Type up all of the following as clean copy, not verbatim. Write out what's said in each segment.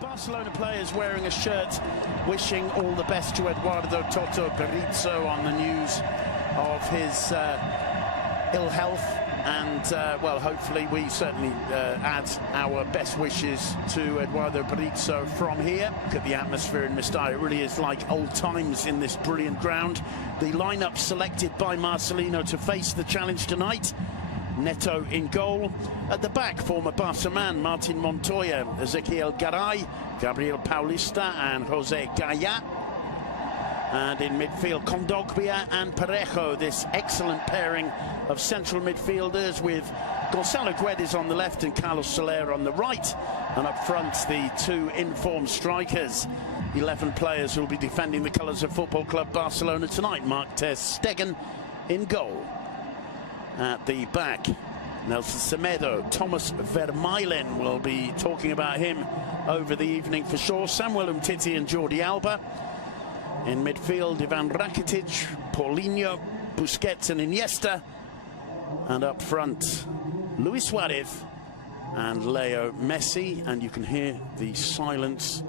Barcelona players wearing a shirt wishing all the best to Eduardo Toto Berizzo on the news of his ill health, and well, hopefully we certainly add our best wishes to Eduardo Berizzo from here. Look at the atmosphere in Mestalla. It really is like old times in this brilliant ground. The lineup selected by Marcelino to face the challenge tonight: Neto in goal. At the back, former Barca man Martin Montoya, Ezequiel Garay, Gabriel Paulista and Jose Gaya. And in midfield, Kondogbia and Parejo, this excellent pairing of central midfielders with Gonzalo Guedes on the left and Carlos Soler on the right. And up front, the two informed strikers. 11 players who will be defending the colours of Football Club Barcelona tonight. Mark ter Stegen in goal. At the back, Nelson Semedo, Thomas Vermaelen, will be talking about him over the evening for sure. Samuel Umtiti and Jordi Alba. In midfield, Ivan Rakitic, Paulinho, Busquets and Iniesta. And up front, Luis Suarez and Leo Messi. And you can hear the silence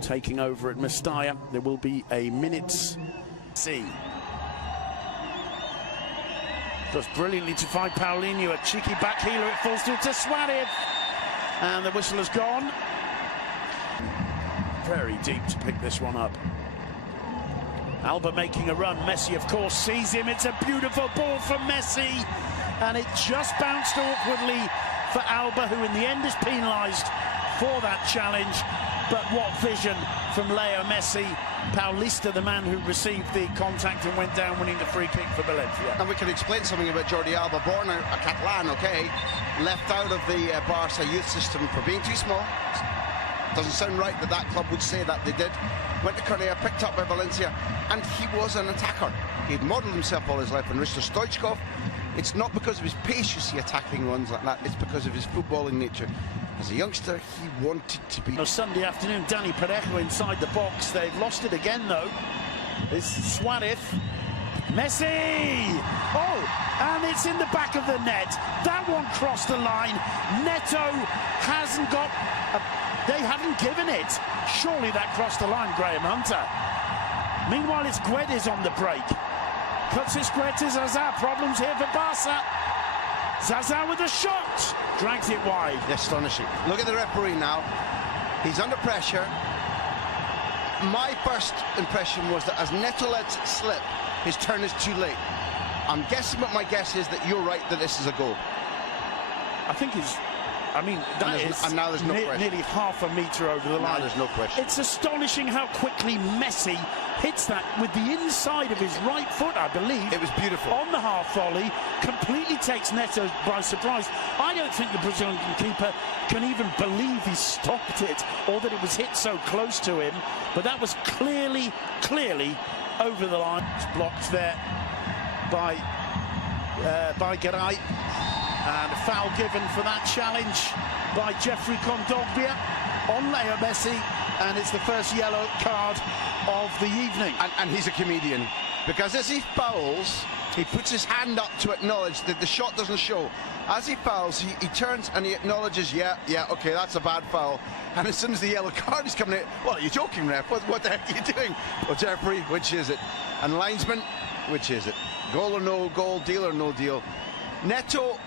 taking over at Mestalla. There will be a minute's see. Does brilliantly to find Paulinho, a cheeky back healer, it falls through to Suarez, and the whistle has gone. Very deep to pick this one up. Alba making a run, Messi of course sees him, it's a beautiful ball from Messi, and it just bounced awkwardly for Alba, who in the end is penalised for that challenge. But what vision from Leo Messi. Paulista, the man who received the contact and went down winning the free kick for Valencia. And we can explain something about Jordi Alba, born a Catalan, okay, left out of the Barca youth system for being too small. Doesn't sound right that that club would say that. They did. Went to Korea, picked up by Valencia, and he was an attacker. He'd modelled himself all his life on Risto Stoichkov. It's not because of his pace you see attacking runs like that, it's because of his footballing nature. As a youngster, he wanted to be... On Sunday afternoon, Dani Parejo inside the box. They've lost it again, though. It's Suarez. Messi! Oh, and it's in the back of the net. That one crossed the line. Neto hasn't got... They haven't given it. Surely that crossed the line, Graham Hunter. Meanwhile, it's Guedes on the break. Cuts his square to Zaza. Problems here for Barca. Zaza with a shot, drags it wide. Astonishing. Look at the referee now. He's under pressure. My first impression was that as Neto lets it slip, his turn is too late. I'm guessing, but my guess is that you're right, that this is a goal. I think it's... I mean, that is and now there's no question. Nearly half a metre over the line. Now there's no question. It's astonishing how quickly Messi hits that with the inside of his right foot, I believe. It was beautiful. On the half volley, completely takes Neto by surprise. I don't think the Brazilian keeper can even believe he stopped it, or that it was hit so close to him. But that was clearly over the line. It's blocked there by Garay. And a foul given for that challenge by Jeffrey Kondogbia on Leo Messi, and it's the first yellow card of the evening. And he's a comedian, because as he fouls, he puts his hand up to acknowledge that the shot doesn't show. As he fouls, he turns and he acknowledges, yeah, okay, that's a bad foul. And as soon as the yellow card is coming in, well, are you joking, ref? What the heck are you doing? Well, Jeffrey, which is it? And linesman, which is it? Goal or no goal, deal or no deal? Neto,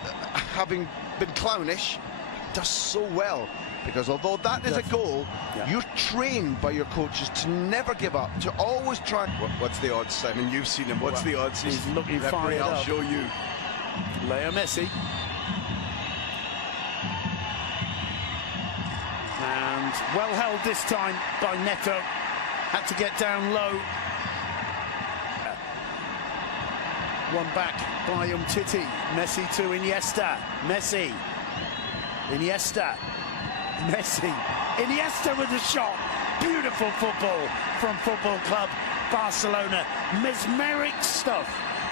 having been clownish, does so well, because although that is a goal, you're trained by your coaches to never give up, to always try. What's the odds, Simon? You've seen him. What's the odds? He's looking fired up. I'll show you. Leo Messi. And well held this time by Neto. Had to get down low. One back by Umtiti. Messi to Iniesta. Messi. Iniesta. Messi. Iniesta with the shot. Beautiful football from Football Club Barcelona. Mesmeric stuff.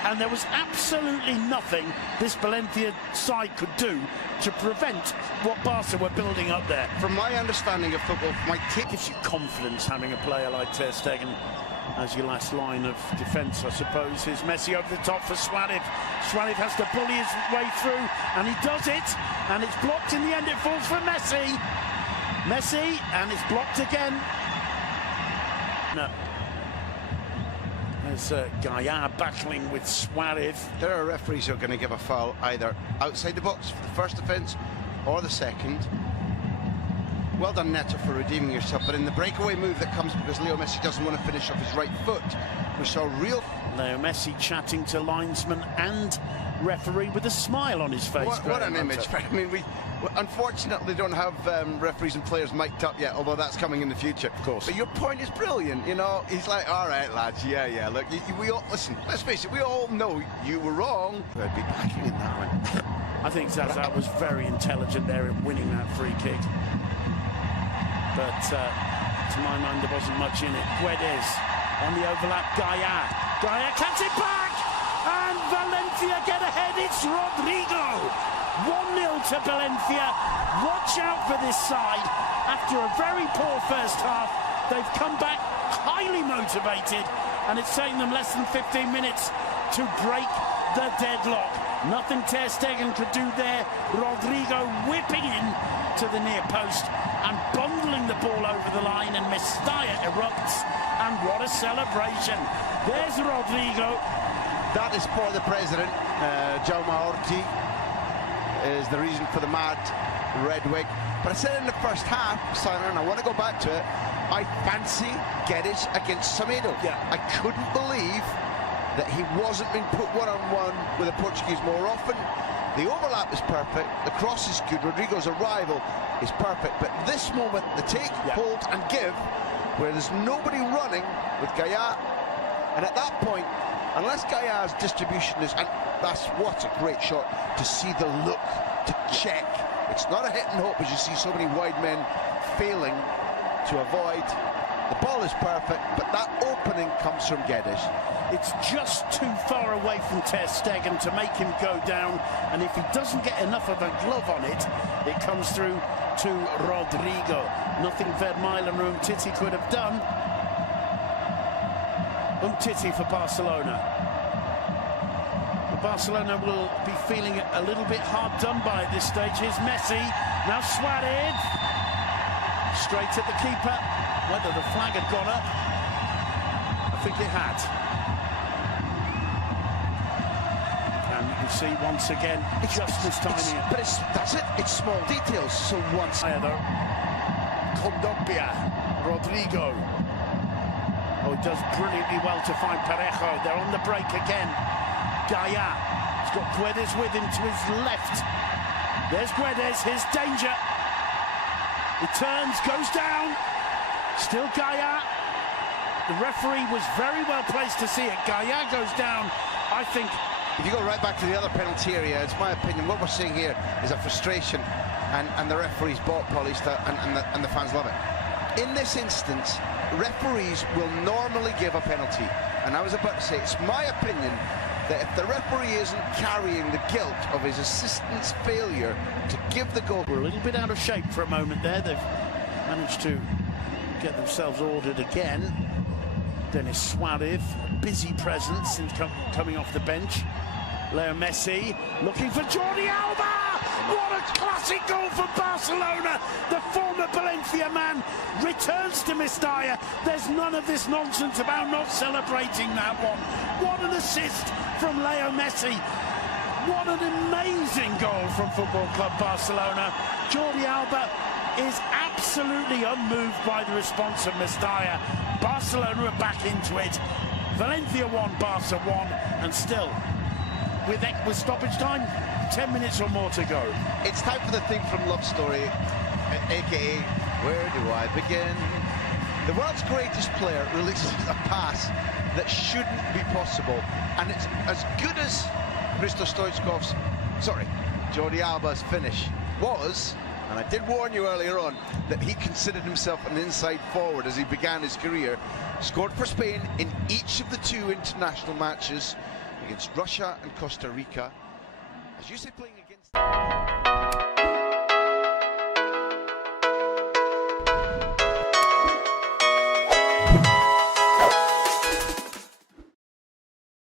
And there was absolutely nothing this Valencia side could do to prevent what Barca were building up there. From my understanding of football, my take gives you confidence having a player like ter Stegen as your last line of defence, I suppose. Here's Messi over the top for Suarez. Suarez has to bully his way through, and he does it, and it's blocked in the end. It falls for Messi. Messi, and it's blocked again. No. There's Gaia battling with Suarez. There are referees who are going to give a foul either outside the box for the first offence or the second. Well done, Neto, for redeeming yourself. But in the breakaway move that comes because Leo Messi doesn't want to finish off his right foot, we saw real... Leo Messi chatting to linesman and referee with a smile on his face. What an image. I mean, we unfortunately don't have referees and players mic'd up yet, although that's coming in the future. Of course. But your point is brilliant. You know, he's like, all right, lads, yeah, look, we all, listen, let's face it, we all know you were wrong. I'd be backing in that one. I think Zaza was very intelligent there in winning that free kick. But to my mind, there wasn't much in it. Guedes on the overlap, Gaia cuts it back, and Valencia get ahead. It's Rodrigo. 1-0 to Valencia. Watch out for this side. After a very poor first half, they've come back highly motivated, and it's taken them less than 15 minutes to break the deadlock. Nothing Ter Stegen could do there. Rodrigo whipping in to the near post and bundling the ball over the line, and Mestalla erupts, and what a celebration. There's Rodrigo. That is for the president. Jaume Orti is the reason for the mad red wig. But I said in the first half, Simon, and I want to go back to it, I fancy Guedes against Semedo. Yeah. I couldn't believe that he wasn't being put one-on-one with a Portuguese more often. The overlap is perfect, the cross is good, Rodrigo's arrival is perfect, but this moment, the take, hold and give, where there's nobody running with Gaia, and at that point, unless Gaia's distribution is, and that's what a great shot, to see the look, to check. It's not a hit and hope as you see so many wide men failing to avoid. The ball is perfect, but that opening comes from Guedes. It's just too far away from Ter Stegen to make him go down, and if he doesn't get enough of a glove on it, it comes through to Rodrigo. Nothing Vermaelen or Umtiti could have done. Umtiti for Barcelona. Barcelona will be feeling a little bit hard done by at this stage. Here's Messi, now Suarez, straight at the keeper. Whether the flag had gone up, I think it had. And you can see once again, just mistiming it. But that's it, it's small details. So once... Kondogbia, Rodrigo. Oh, he does brilliantly well to find Parejo. They're on the break again. Gaia, he's got Guedes with him to his left. There's Guedes, here's danger. He turns, goes down. Still Gaia. The referee was very well placed to see it. Gaia goes down, I think. If you go right back to the other penalty area, it's my opinion, what we're seeing here is a frustration, and the referee's bought polished, and the fans love it. In this instance, referees will normally give a penalty, and I was about to say, it's my opinion that if the referee isn't carrying the guilt of his assistant's failure to give the goal... We're a little bit out of shape for a moment there. They've managed to get themselves ordered again. Denis Suarez, busy presence since coming off the bench. Leo Messi looking for Jordi Alba! What a classic goal for Barcelona! The former Valencia man returns to Mestalla. There's none of this nonsense about not celebrating that one. What an assist from Leo Messi. What an amazing goal from Football Club Barcelona. Jordi Alba is absolutely unmoved by the response of Mestalla. Barcelona are back into it. Valencia won, Barca won, and still, with stoppage time, 10 minutes or more to go. It's time for the thing from Love Story, aka Where Do I Begin? The world's greatest player releases a pass that shouldn't be possible, and it's as good as Jordi Alba's finish was. And I did warn you earlier on that he considered himself an inside forward as he began his career. Scored for Spain in each of the 2 international matches against Russia and Costa Rica. As you say, playing against...